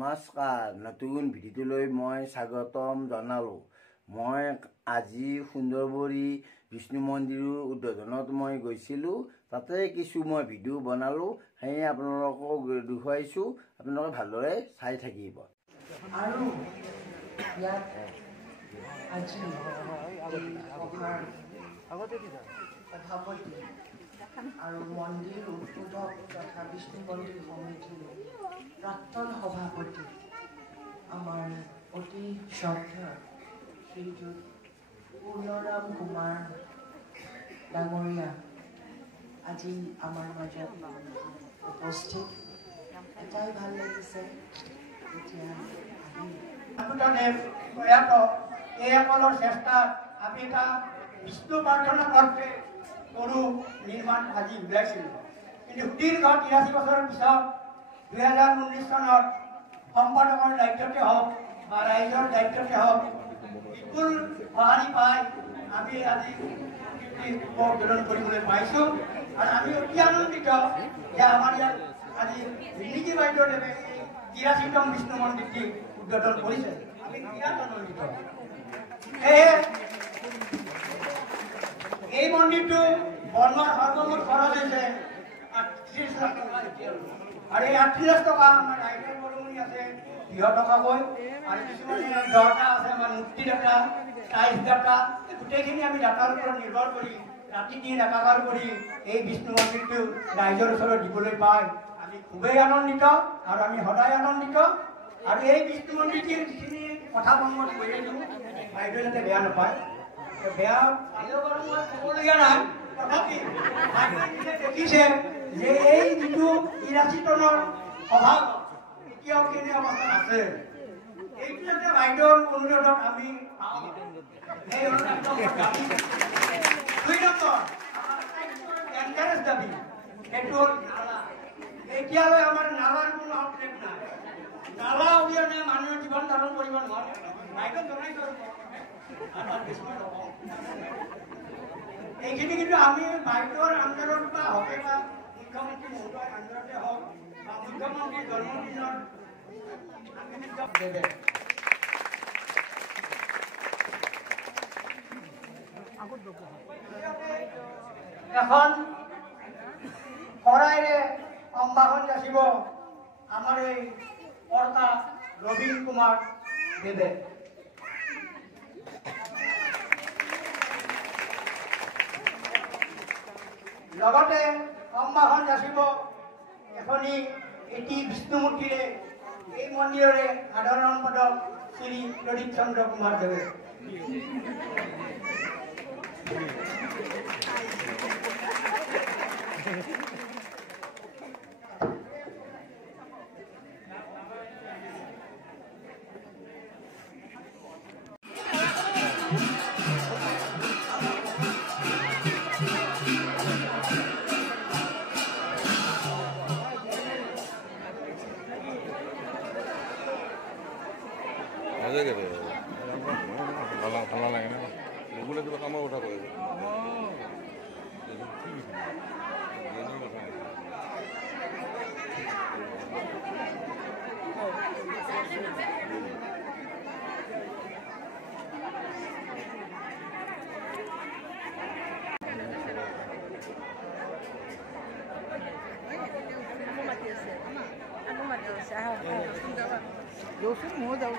নমস্কাৰ, নতুন ভিডিঅ'লৈ মই স্বাগতম জনালোঁ। মই আজি সুন্দৰবৰী বিষ্ণু মন্দিৰৰ উদ্বোধনত মই গৈছিলোঁ। তাতে কিছু মই ভিডিঅ' বনালোঁ, সেয়ে আপোনালোকক দেখুৱাইছোঁ। আপোনালোকে ভালদৰে চাই থাকিব। আৰু ইয়াত আজি সভাপতি আৰু মন্দিৰ উদ্বোধক তথা বিষ্ণু মন্দিৰ সমিতিৰ প্ৰাক্তন সভাপতি আমাৰ অতি শ্ৰদ্ধা শ্ৰীযুত পূৰ্ণৰাম কুমাৰ ডাঙৰীয়া আজি আমাৰ মাজত উপস্থিত। এটাই ভাল লাগিছে এতিয়া এইসকলৰ চেষ্টাত আমি এটা বিষ্ণু প্ৰাৰ্থনা কৰোঁতে গৰু নিৰ্মাণ আজি ওলাইছিলোঁ। কিন্তু দীৰ্ঘ 83 বছৰৰ পিছত 2019 চনত সম্পাদকৰ দায়িত্বতে হওক বা ৰাইজৰ দায়িত্বতে হওক বিপুল সঁহাৰি পাই আমি আজি উদ্বোধন কৰিবলৈ পাইছোঁ। আৰু আমি অতি আনন্দিত যে আমাৰ ইয়াত আজি ৰিণিকী বাইদেউদেৱে এই 83তম বিষ্ণু মন্দিৰটি উদ্বোধন কৰিছে। আমি বিৰাট আনন্দিত। সেয়ে এই মন্দিৰটো বনোৱাৰ সৰ্বমুঠ খৰচ হৈছে 38 লাখ টকা। আৰু এই 38 লাখ টকা আমাৰ ৰাইজৰ বৰঙণি আছে 10 টকাকৈ, আৰু কিছুমানে 10টা আছে আমাৰ মূৰ্তি দাতা, টাইলছ দাতা, গোটেইখিনি আমি দাতাৰ ওপৰত নিৰ্ভৰ কৰি ৰাতি দিন একাকাৰ কৰি এই বিষ্ণু মন্দিৰটো ৰাইজৰ ওচৰত দিবলৈ পাই আমি খুবেই আনন্দিত আৰু আমি সদায় আনন্দিত। আৰু এই বিষ্ণু মন্দিৰটিৰ যিখিনি কথা মই কৈ দিলোঁ, বাইদেউ যাতে বেয়া নাপায়, বেয়া মই ক'বলগীয়া নাই। তথাপি দেখিছে যে এই যিটো 83 টনৰ অভাৱ এতিয়াও কেনে অৱস্থাত আছে, এইটো যাতে বাইদেউৰ অনুৰোধত আমি পাওঁ। সেই অনুৰোধ 2 নম্বৰ এনকাৰেজ দাবী, সেইটো হ'ল নালা। এতিয়ালৈ আমাৰ নালাৰ কোনো আপডেট নাই। নালা অবিহনে মানুহে জীৱন ধাৰণ কৰিব নোৱাৰে। বাইদেউ জনাইছোঁ এইখিনি কিন্তু আমি বাইদেউৰ আন্দোলন বা হকে বা মুখ্যমন্ত্ৰী মহোদয়ৰ আন্দোলনতে হওক বা মুখ্যমন্ত্ৰীৰ জন্মদিনৰ এখন শৰাইৰে সম্ভাষণ যাচিব আমাৰ এই কৰ্তা ৰবীন কুমাৰ দেৱে। লগতে সম্ভাষণ যাচিব এখনি এটি বিষ্ণুমূৰ্তিৰে এই মন্দিৰৰে সাধাৰণ সম্পাদক শ্ৰী প্ৰদীপ চন্দ্ৰ কুমাৰ দেৱে। ভাল লাগে না ৰেগুলাৰ কিবা কামৰ কথা কৈ মই যাওঁ